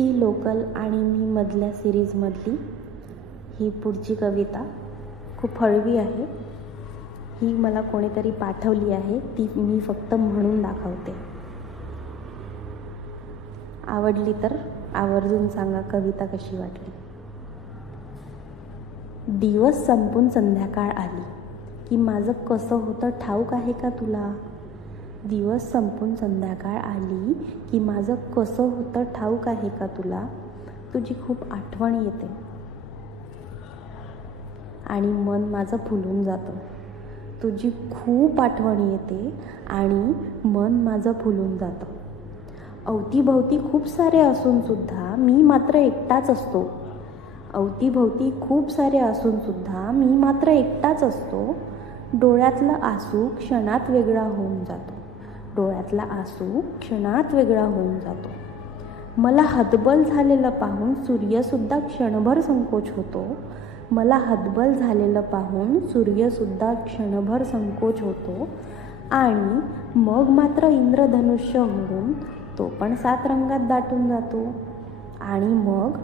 ती लोकल आणि मी मधल्या सिरीजमधली ही पुढची कविता खूप हळवी आहे. ही मला कोणीतरी पाठवली आहे, ती मी फक्त म्हणून दाखवते. आवडली तर आवर्जून सांगा कविता कशी वाटली. दिवस संपून संध्याकाळ आली की माझं कसं होतं ठाऊक आहे का तुला? दिवस संपून संध्याकाळ आली की माझं कसं होतं ठाऊक आहे का तुला? तुझी खूप आठवण येते आणि मन माझं फुलून जातं. तुझी खूप आठवण येते आणि मन माझं फुलून जातं. अवतीभवती खूप सारे असून सुद्धा मी मात्र एकटाच असतो. अवतीभवती खूप सारे असून सुद्धा मी मात्र एकटाच असतो. डोळ्यातलं आसू क्षणात वेगळा होऊन जातो. डोळ्यातला आसू क्षणात वेगळा होऊन जातो. मला हतबल झालेलं पाहून सूर्यसुद्धा क्षणभर संकोच होतो. मला हतबल झालेलं पाहून सूर्यसुद्धा क्षणभर संकोच होतो आणि मग मात्र इंद्रधनुष्य होऊन तो पण 7 रंगात दाटून जातो. आणि मग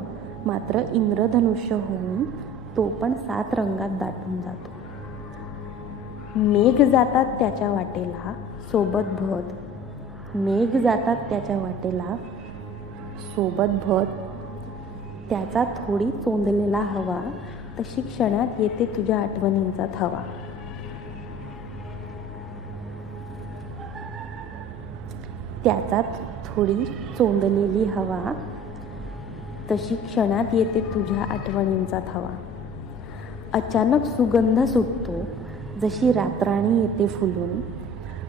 मात्र इंद्रधनुष्य होऊन तो पण 7 रंगात दाटून जातो. मेघ जातात त्याच्या वाटेला सोबत भद. मेघ जातात त्याच्या वाटेला सोबत भद. त्याचा थोडी चोंदलेला हवा तशी क्षणात येते तुझ्या आठवणींचा थवा. त्याचा थोडी चोंदलेली हवा तशी क्षणात येते तुझ्या आठवणींचा थवा. अचानक सुगंध सुटतो जशी रातराणी येते फुलून.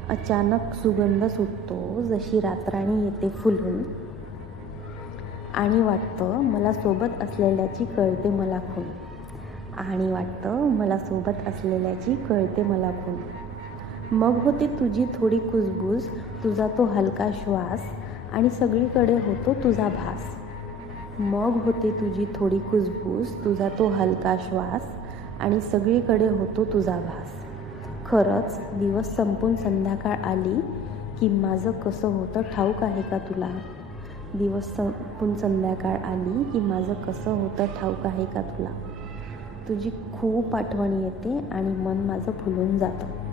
अचानक सुगंध सुटतो जशी रातराणी येते फुलून. आणि वाटतं मला सोबत असलेल्याची कळते मला खूण. आणि वाटतं मला सोबत असलेल्याची कळते मला खूण. मग होते तुझी थोडी कुजबूज, तुझा तो हलका श्वास आणि सगळीकडे होतो तुझा भास. मग होते तुझी थोडी कुजबूज, तुझा तो हलका श्वास आणि सगळीकडे होतो तुझा भास. खरंच दिवस संपून संध्याकाळ आली की माझं कसं होतं ठाऊक आहे का तुला? दिवस संपून संध्याकाळ आली की माझं कसं होतं ठाऊक आहे का तुला? तुझी खूप आठवण येते आणि मन माझं फुलून जातं.